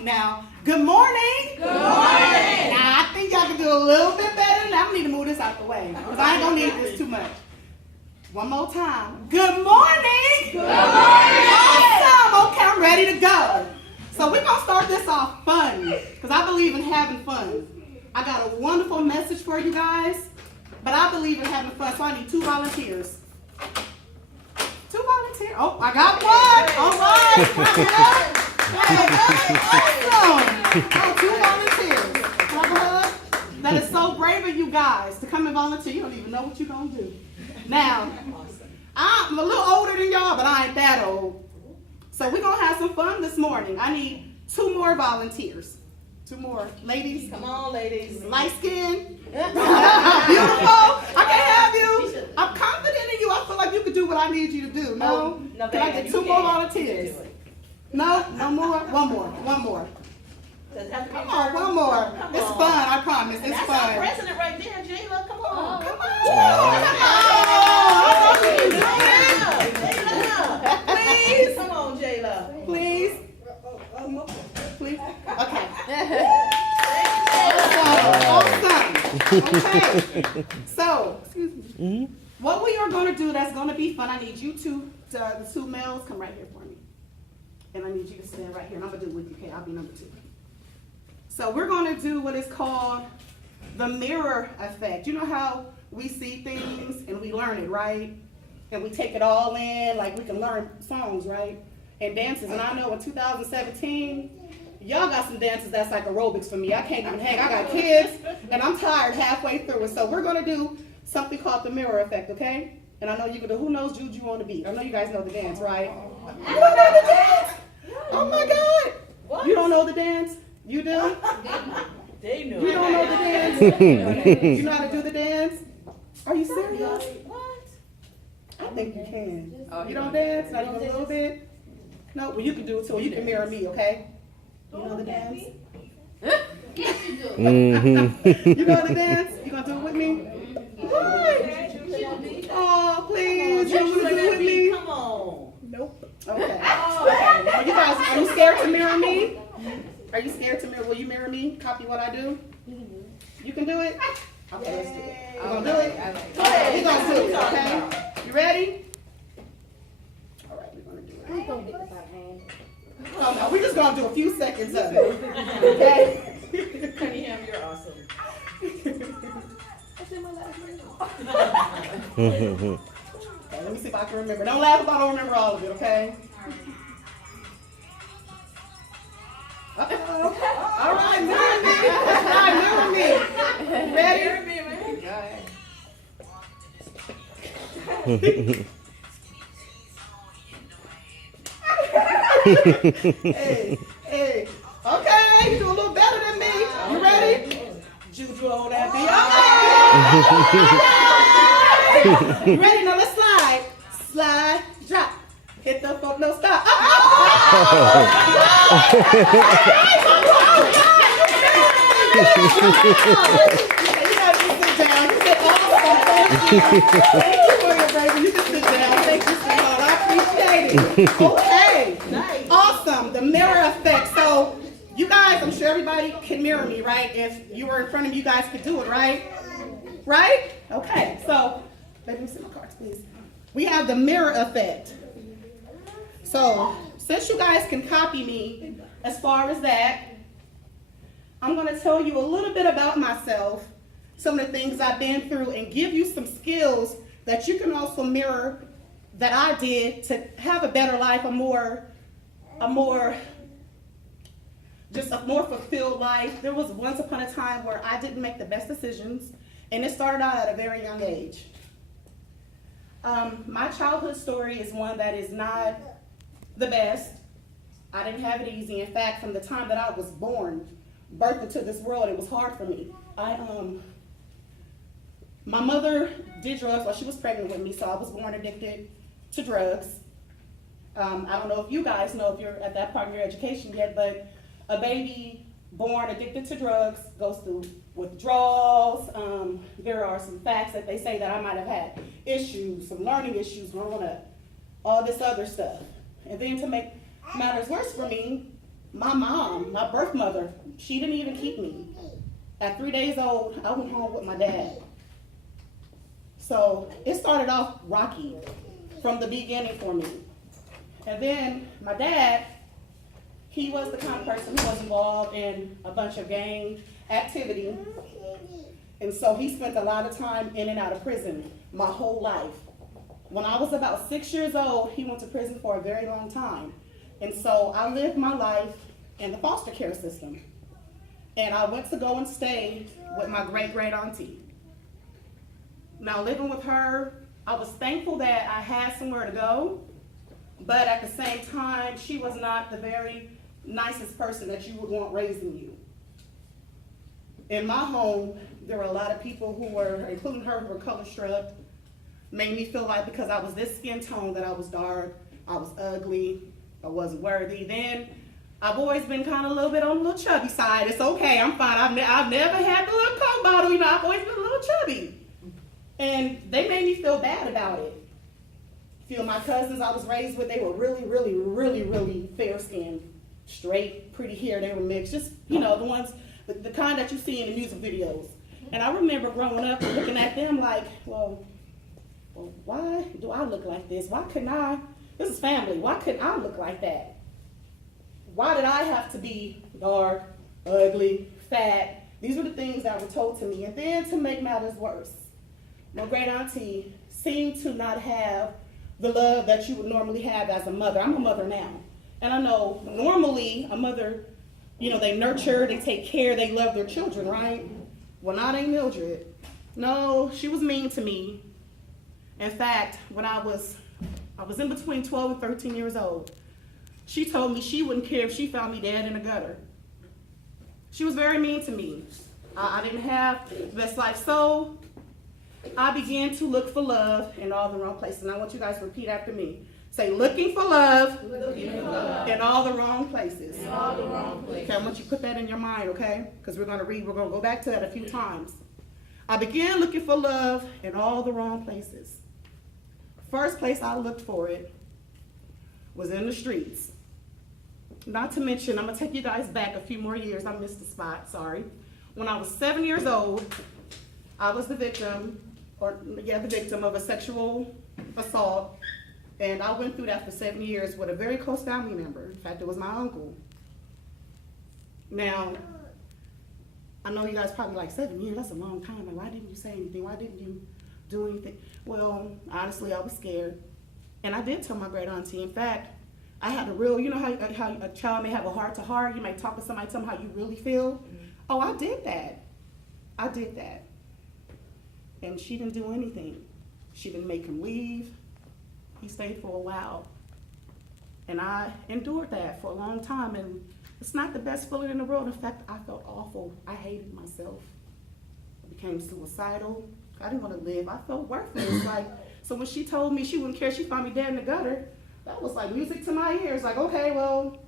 morning now. Good morning. Good morning. Now, I think y'all can do a little bit better than that. I need to move this out the way because I ain't going to need this too much. One more time. Good morning. Good morning. Awesome. Okay, I'm ready to go. So we're going to start this off fun because I believe in having fun. I got a wonderful message for you guys, but I believe in having fun, so I need 2 volunteers. 2 volunteers. Oh, I got one. All right. Hey, awesome. 2 volunteers. Can I have a hug? That is so brave of you guys to come and volunteer. You don't even know what you're going to do. Now, I'm a little older than y'all, but I ain't that old. So we're going to have some fun this morning. I need 2 more volunteers. 2 more. Ladies. Come on, ladies. Light skin. Beautiful. I can have you. I'm confident in you. I feel like you could do what I need you to do. No? No, Can I get 2 more volunteers? No? No more? One more. One more. Come on, one more. It's fun, I promise. It's That's fun. our president right there, Jayla. Come on. Come on. Please. Come on, Jayla. Please. Please. Okay. Awesome. Okay. So, excuse me. What we are going to do that's going to be fun, I need you the 2 males, come right here for me. And I need you to stand right here. And I'm going to do it with you, okay? I'll be number 2. So we're going to do what is called the mirror effect. You know how we see things and we learn it, right? And we take it all in, like we can learn songs, right? And dances. And I know in 2017, y'all got some dances that's like aerobics for me. I can't even hang. I got kids, and I'm tired halfway through it. So we're going to do something called the mirror effect, okay? And I know you can do Who Knows Juju on the Beat. I know you guys know the dance, right? You don't know the dance? Oh my God. What? You don't know the dance? You do? They knew. You don't know the dance? You know how to do the dance? Are you serious? What? I think you can. You don't dance? Not even a little bit? No? Well, you can do it too. You can mirror me, okay? You know the dance? You know the dance? You gonna do it with me? What? Oh, please. You want to do it with me? Come on. Nope. Okay. Are you guys, are you scared to mirror me? Are you scared to mirror? Will you mirror me? Copy what I do? You can do it? Okay, let's do it. You gonna do it? Okay, we're gonna do it, okay? You ready? All right, we're gonna do it. Oh no, we're just gonna do a few seconds of it. Okay? Cunningham, you're awesome. Okay, let me see if I can remember. Don't laugh if I don't remember all of it, okay? Uh-oh. All right, mirror me. All right, mirror me. Ready? Mirror me, man. Hey. Okay, you do a little better than me. You ready? Juju on that beat. Okay. You ready? Now let's slide. Slide, drop. Hit the foot, no stop. You gotta just sit down. You said awesome. Thank you for your bravery. You can sit down. Thank you, sweetheart. I appreciate it. Okay. Nice. Awesome. The mirror effect. So, you guys, I'm sure everybody can mirror me, right? If you were in front of me, you guys could do it, right? Right? Okay. So, let me see my cards, please. We have the mirror effect. So, since you guys can copy me as far as that, I'm going to tell you a little bit about myself, some of the things I've been through, and give you some skills that you can also mirror that I did to have a better life, a more fulfilled life. There was once upon a time where I didn't make the best decisions, and it started out at a very young age. My childhood story is one that is not the best. I didn't have it easy. In fact, from the time that I was birthed into this world, it was hard for me. My mother did drugs while she was pregnant with me, so I was born addicted to drugs. I don't know if you guys know if you're at that part of your education yet, but a baby born addicted to drugs goes through withdrawals. There are some facts that they say that I might have had issues, some learning issues growing up, all this other stuff. And then to make matters worse for me, My mom, my birth mother, she didn't even keep me. At 3 days old, I went home with my dad. So it started off rocky from the beginning for me. And then my dad, he was the kind of person who was involved in a bunch of gang activity. And so he spent a lot of time in and out of prison my whole life. When I was about 6 years old, he went to prison for a very long time. And so I lived my life in the foster care system. And I went to go and stay with my great-great auntie. Now, living with her, I was thankful that I had somewhere to go, but at the same time, she was not the very nicest person that you would want raising you. In my home, there were a lot of people who were, including her, who were color struck, made me feel like because I was this skin tone that I was dark, I was ugly, I wasn't worthy. Then I've always been kind of a little bit on the little chubby side. It's okay, I'm fine. I've never had the little Coke bottle, I've always been a little chubby. And they made me feel bad about it. A few of my cousins I was raised with, they were really fair skinned, straight, pretty hair, they were mixed, just, the ones, the kind that you see in the music videos. And I remember growing up and looking at them like, well, why do I look like this? Why couldn't I, this is family, why couldn't I look like that? Why did I have to be dark, ugly, fat? These were the things that were told to me. And then to make matters worse, my great auntie seemed to not have the love that you would normally have as a mother. I'm a mother now. And I know normally a mother, they nurture, they take care, they love their children, right? Well, not ain't Mildred. No, she was mean to me. In fact, when I was in between 12 and 13 years old, she told me she wouldn't care if she found me dead in a gutter. She was very mean to me. I didn't have the best life. So I began to look for love in all the wrong places. And I want you guys to repeat after me. Say, looking for love, in all the wrong places. In all the wrong places. Okay, I want you to put that in your mind, okay? Because we're going to go back to that a few times. I began looking for love in all the wrong places. First place I looked for it was in the streets. Not to mention, I'm going to take you guys back a few more years. I missed the spot, sorry. When I was 7 years old, I was the victim of a sexual assault. And I went through that for 7 years with a very close family member. In fact, it was my uncle. Now, I know you guys probably like 7 years, that's a long time. Like, why didn't you say anything? Why didn't you do anything? Well, honestly, I was scared. And I did tell my great auntie. In fact, I had a real, how a child may have a heart to heart. You might talk to somebody, tell them how you really feel. Mm-hmm. Oh, I did that. And she didn't do anything. She didn't make him leave. He stayed for a while. And I endured that for a long time. And it's not the best feeling in the world. In fact, I felt awful. I hated myself. I became suicidal. I didn't want to live. I felt worthless. So when she told me she wouldn't care, she found me dead in the gutter, that was like music to my ears. Like, okay, well,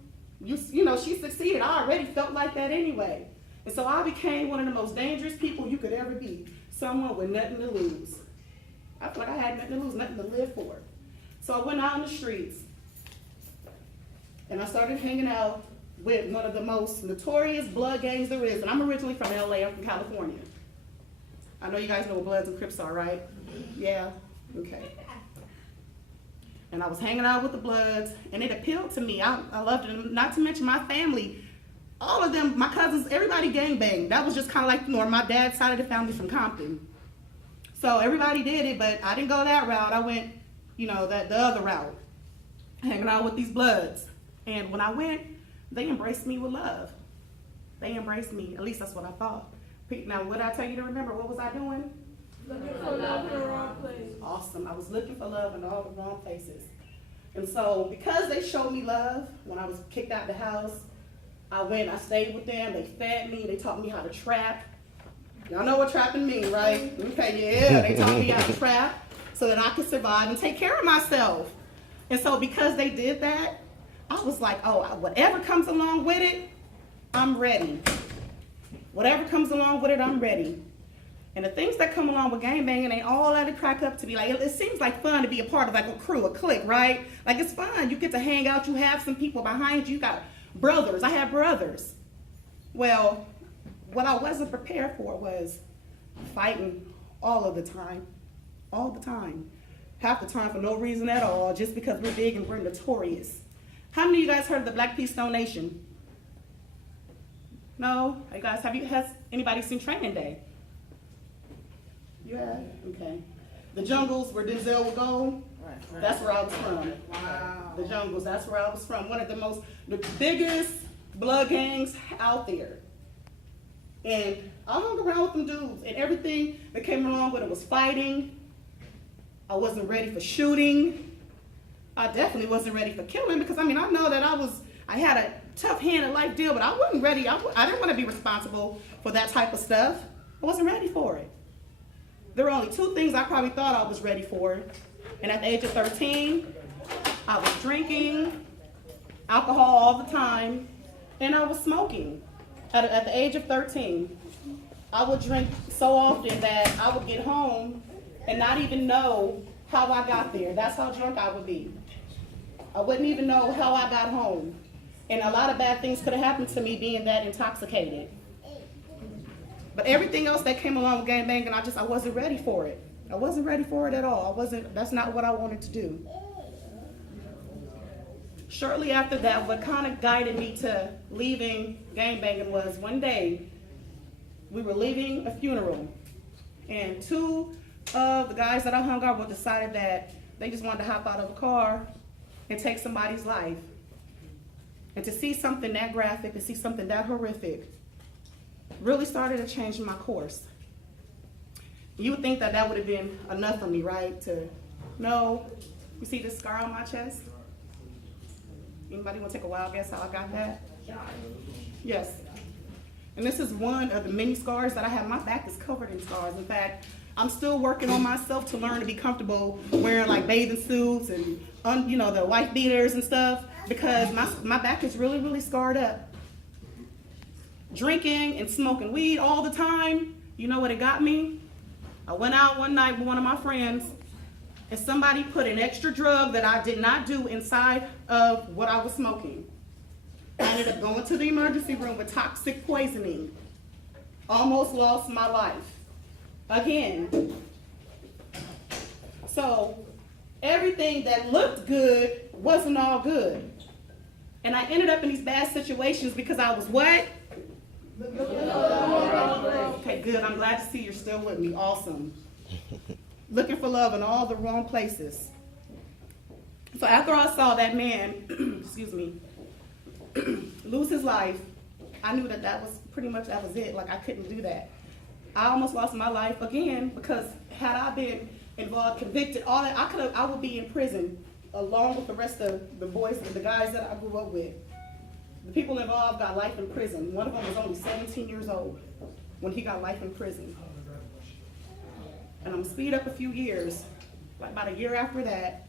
she succeeded. I already felt like that anyway. And so I became one of the most dangerous people you could ever be. Someone with nothing to lose. I felt like I had nothing to lose, nothing to live for. So I went out in the streets and I started hanging out with one of the most notorious blood gangs there is. And I'm originally from LA, I'm from California. I know you guys know what Bloods and Crips are, right? Yeah? Okay. And I was hanging out with the Bloods, and it appealed to me. I loved it. Not to mention my family. All of them, my cousins, everybody gangbanged. That was just kind of like my dad's side of the family from Compton. So everybody did it, but I didn't go that route. I went, the other route, hanging out with these Bloods. And when I went, they embraced me with love. They embraced me. At least that's what I thought. Now, what did I tell you to remember? What was I doing? Looking for love in the wrong place. Awesome. I was looking for love in all the wrong places. And so because they showed me love, when I was kicked out the house, I stayed with them. They fed me. They taught me how to trap. Y'all know what trapping means, right? Okay, yeah. They taught me how to trap so that I could survive and take care of myself. And so because they did that, I was like, oh, whatever comes along with it, I'm ready. Whatever comes along with it, I'm ready. And the things that come along with gangbanging, they all let it crack up to be like, it seems like fun to be a part of like a crew, a clique, right? Like it's fun. You get to hang out. You have some people behind you. You got Brothers, I had brothers. Well, what I wasn't prepared for was fighting all of the time. All the time. Half the time for no reason at all, just because we're big and we're notorious. How many of you guys heard of the Black Peace Stone Nation? No? You guys, has anybody seen Training Day? You have? Okay. The jungles where Denzel would go, that's where I was from. Wow. The jungles, that's where I was from. One of the biggest blood gangs out there. And I hung around with them dudes, and everything that came along with it was fighting. I wasn't ready for shooting. I definitely wasn't ready for killing, because I know that I had a tough hand in life deal, but I wasn't ready. I didn't want to be responsible for that type of stuff. I wasn't ready for it. There were only two things I probably thought I was ready for. And at the age of 13, I was drinking alcohol all the time, and I was smoking. At the age of 13, I would drink so often that I would get home and not even know how I got there. That's how drunk I would be. I wouldn't even know how I got home. And a lot of bad things could have happened to me being that intoxicated. But everything else that came along with gangbanging, I wasn't ready for it. I wasn't ready for it at all. That's not what I wanted to do. Shortly after that, what kind of guided me to leaving gangbanging was one day, we were leaving a funeral, and two of the guys that I hung out with decided that they just wanted to hop out of a car and take somebody's life. And to see something that graphic, to see something that horrific, really started to change my course. You would think that would have been enough for me, right? No. You see this scar on my chest? Anybody want to take a wild guess how I got that? Yes. And this is one of the many scars that I have. My back is covered in scars. In fact, I'm still working on myself to learn to be comfortable wearing like bathing suits and the wife beaters and stuff, because my back is really, really scarred up. Drinking and smoking weed all the time, you know what it got me? I went out one night with one of my friends, and somebody put an extra drug that I did not do inside of what I was smoking. I ended up going to the emergency room with toxic poisoning. Almost lost my life. Again. So everything that looked good wasn't all good. And I ended up in these bad situations because I was what? Okay, good. I'm glad to see you're still with me. Awesome. Looking for love in all the wrong places. So after I saw that man, excuse me, lose his life, I knew that was it. Like, I couldn't do that. I almost lost my life again, because had I been involved, convicted, all that, I would be in prison along with the rest of the boys and the guys that I grew up with. The people involved got life in prison. One of them was only 17 years old when he got life in prison. And I'm speed up a few years. Like about a year after that,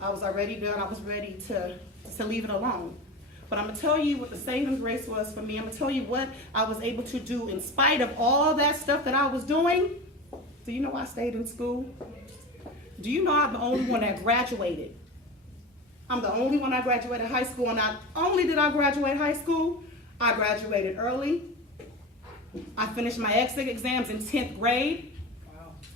I was already done. I was ready to leave it alone. But I'm going to tell you what the saving grace was for me. I'm going to tell you what I was able to do in spite of all that stuff that I was doing. Do you know I stayed in school? Do you know I'm the only one that graduated? I'm the only one that graduated high school, and not only did I graduate high school, I graduated early. I finished my exit exams in 10th grade.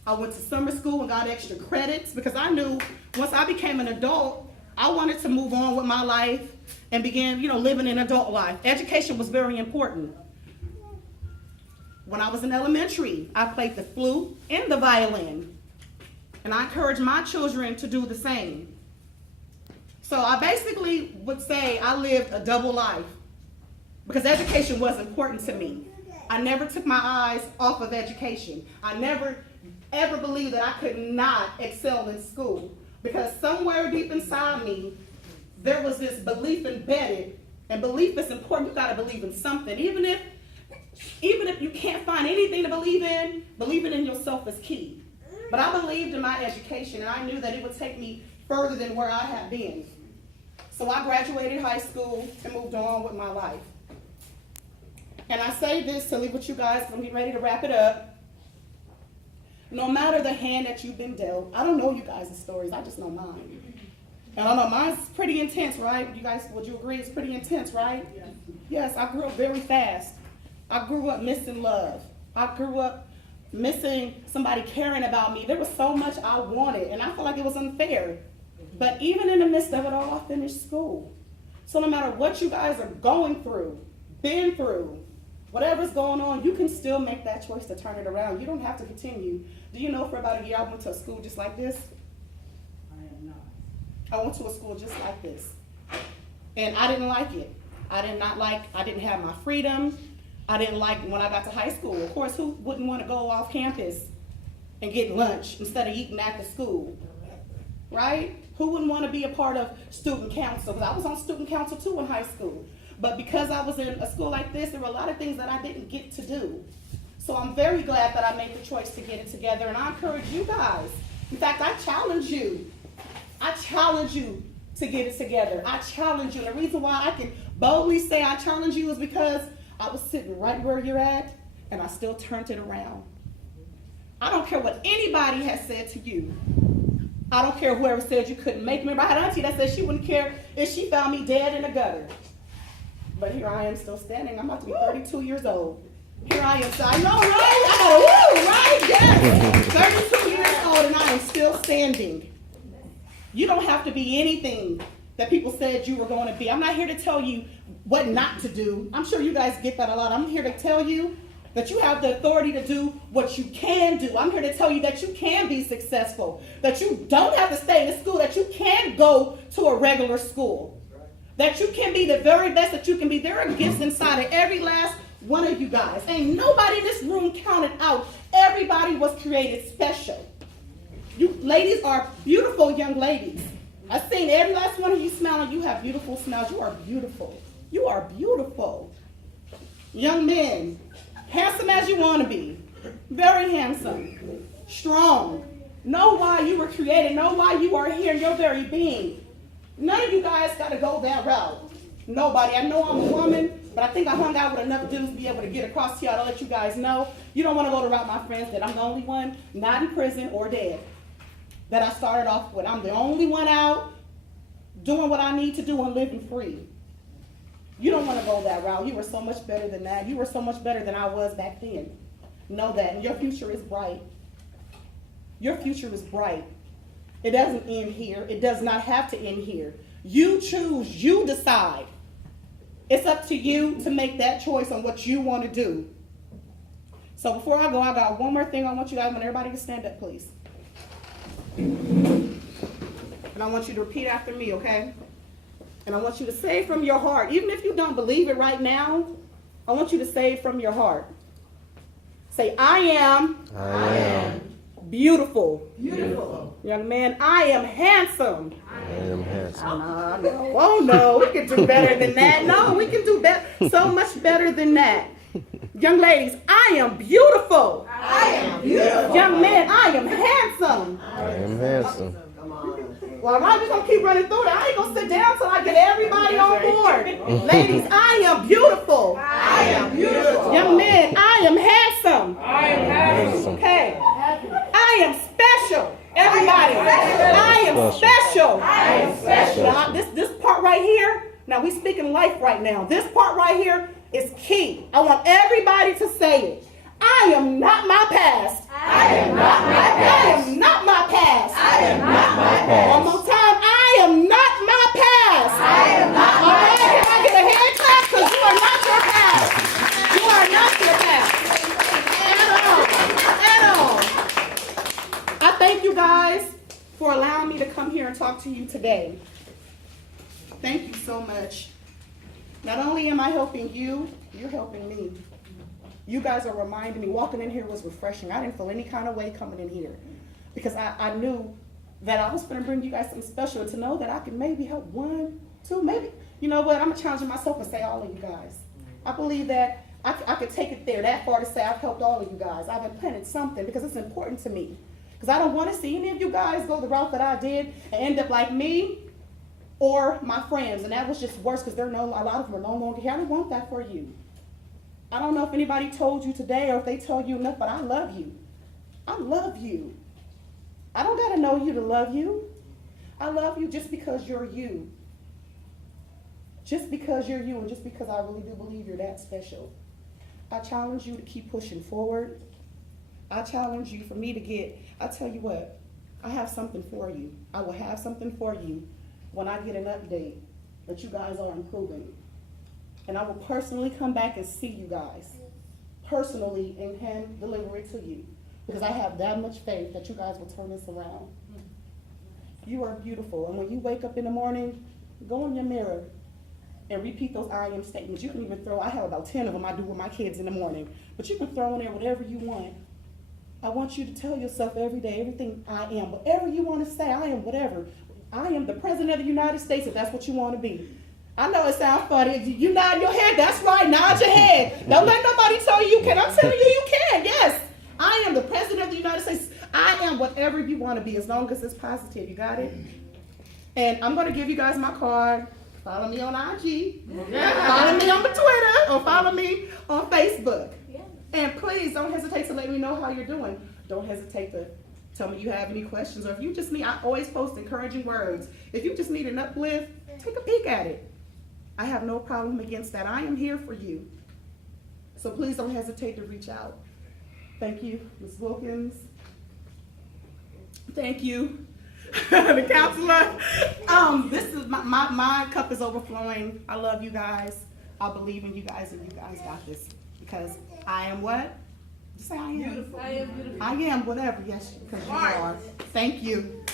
I went to summer school and got extra credits, because I knew once I became an adult, I wanted to move on with my life and begin, living an adult life. Education was very important. When I was in elementary, I played the flute and the violin, and I encourage my children to do the same. So I basically would say I lived a double life, because education was important to me. I never took my eyes off of education. I never ever believed that I could not excel in school, because somewhere deep inside me, there was this belief embedded, and belief is important. You gotta believe in something. Even if you can't find anything to believe in, believing in yourself is key. But I believed in my education, and I knew that it would take me further than where I had been. So I graduated high school and moved on with my life. And I say this to leave with you guys, I'm getting ready to wrap it up. No matter the hand that you've been dealt, I don't know you guys' stories, I just know mine. And I know mine's pretty intense, right? You guys, would you agree it's pretty intense, right? Yes, I grew up very fast. I grew up missing love. I grew up missing somebody caring about me. There was so much I wanted, and I felt like it was unfair. But even in the midst of it all, I finished school. So no matter what you guys are going through, been through, whatever's going on, you can still make that choice to turn it around. You don't have to continue. Do you know for about a year I went to a school just like this? I am not. I went to a school just like this. And I didn't like it. I didn't have my freedom. I didn't like when I got to high school. Of course, who wouldn't want to go off campus and get lunch instead of eating at the school? Right? Who wouldn't want to be a part of student council? Because I was on student council too in high school. But because I was in a school like this, there were a lot of things that I didn't get to do. So I'm very glad that I made the choice to get it together. And I encourage you guys. In fact, I challenge you. I challenge you to get it together. I challenge you. And the reason why I can boldly say I challenge you is because I was sitting right where you're at, and I still turned it around. I don't care what anybody has said to you. I don't care whoever said you couldn't make me. Remember, I had an auntie that said she wouldn't care if she found me dead in the gutter. But here I am still standing. I'm about to be 32 years old. Here I am. So I know, right? I got a woo, right? Yes. 32 years old, and I am still standing. You don't have to be anything that people said you were going to be. I'm not here to tell you what not to do. I'm sure you guys get that a lot. I'm here to tell you that you have the authority to do what you can do. I'm here to tell you that you can be successful, that you don't have to stay in the school, that you can go to a regular school, that you can be the very best that you can be. There are gifts inside of every last one of you guys. Ain't nobody in this room counted out. Everybody was created special. You ladies are beautiful young ladies. I've seen every last one of you smiling. You have beautiful smiles. You are beautiful. You are beautiful. Young men, handsome as you want to be. Very handsome. Strong. Know why you were created. Know why you are here in your very being. None of you guys got to go that route. Nobody. I know I'm a woman, but I think I hung out with enough dudes to be able to get across to y'all to let you guys know. You don't want to go the route, my friends, that I'm the only one not in prison or dead. That I started off with. I'm the only one out doing what I need to do and living free. You don't want to go that route. You were so much better than that. You were so much better than I was back then. Know that. And your future is bright. Your future is bright. It doesn't end here. It does not have to end here. You choose. You decide. It's up to you to make that choice on what you want to do. So before I go, I got one more thing I want you guys, I want everybody to stand up, please. And I want you to repeat after me, okay? And I want you to say it from your heart. Even if you don't believe it right now, I want you to say it from your heart. Say, I am beautiful. Beautiful. Young man, I am handsome. I am handsome. No. Oh no, we can do better than that. No, we can do so much better than that. Young ladies, I am beautiful. I am beautiful. Young man, I am handsome. I am handsome. Well, I'm just gonna keep running through that. I ain't gonna sit down till I get everybody on board. Ladies, I am beautiful. I am beautiful. Young men, I am handsome. I am handsome. Okay. I am special. Everybody, I am special. I am special. Now, this part right here, now we speaking life right now. This part right here is key. I want everybody to say it. I am not my past. I am not my I past. am not my past. I am not my One past. more time. I am not my past. I am not All my right, can I past. get a hand clap? Because you are not your past. You are not your past. At all. I thank you guys for allowing me to come here and talk to you today. Thank you so much. Not only am I helping you, you're helping me. You guys are reminding me, walking in here was refreshing. I didn't feel any kind of way coming in here because I knew that I was going to bring you guys something special, to know that I could maybe help one, two, maybe. You know what? I'm challenging myself and say all of you guys. I believe that I could take it there that far to say I've helped all of you guys. I've implanted something because it's important to me. Because I don't want to see any of you guys go the route that I did and end up like me or my friends. And that was just worse because a lot of them are no longer here. I don't want that for you. I don't know if anybody told you today or if they told you enough, but I love you. I love you. I don't got to know you to love you. I love you just because you're you. Just because you're you and just because I really do believe you're that special. I challenge you to keep pushing forward. I challenge you for me to get, I tell you what, I have something for you. I will have something for you when I get an update that you guys are improving. And I will personally come back and see you guys, personally, and hand deliver it to you. Because I have that much faith that you guys will turn this around. You are beautiful. And when you wake up in the morning, go in your mirror and repeat those I am statements. You can even throw, I have about 10 of them I do with my kids in the morning. But you can throw in there whatever you want. I want you to tell yourself every day, everything I am, whatever you want to say, I am whatever. I am the President of the United States if that's what you want to be. I know it sounds funny. You nod your head, that's right, nod your head. Don't let nobody tell you you can. I'm telling you, you can, yes. I am the President of the United States. I am whatever you want to be as long as it's positive. You got it? And I'm going to give you guys my card. Follow me on IG. Follow me on the Twitter or follow me on Facebook. And please don't hesitate to let me know how you're doing. Don't hesitate to tell me you have any questions, or if you just need, I always post encouraging words. If you just need an uplift, take a peek at it. I have no problem against that. I am here for you. So please don't hesitate to reach out. Thank you, Ms. Wilkins. Thank you, the counselor. This is my cup is overflowing. I love you guys. I believe in you guys, and you guys got this. Because I am what? Just say I am. Beautiful. I am beautiful. I am whatever, yes, because you are. Thank you.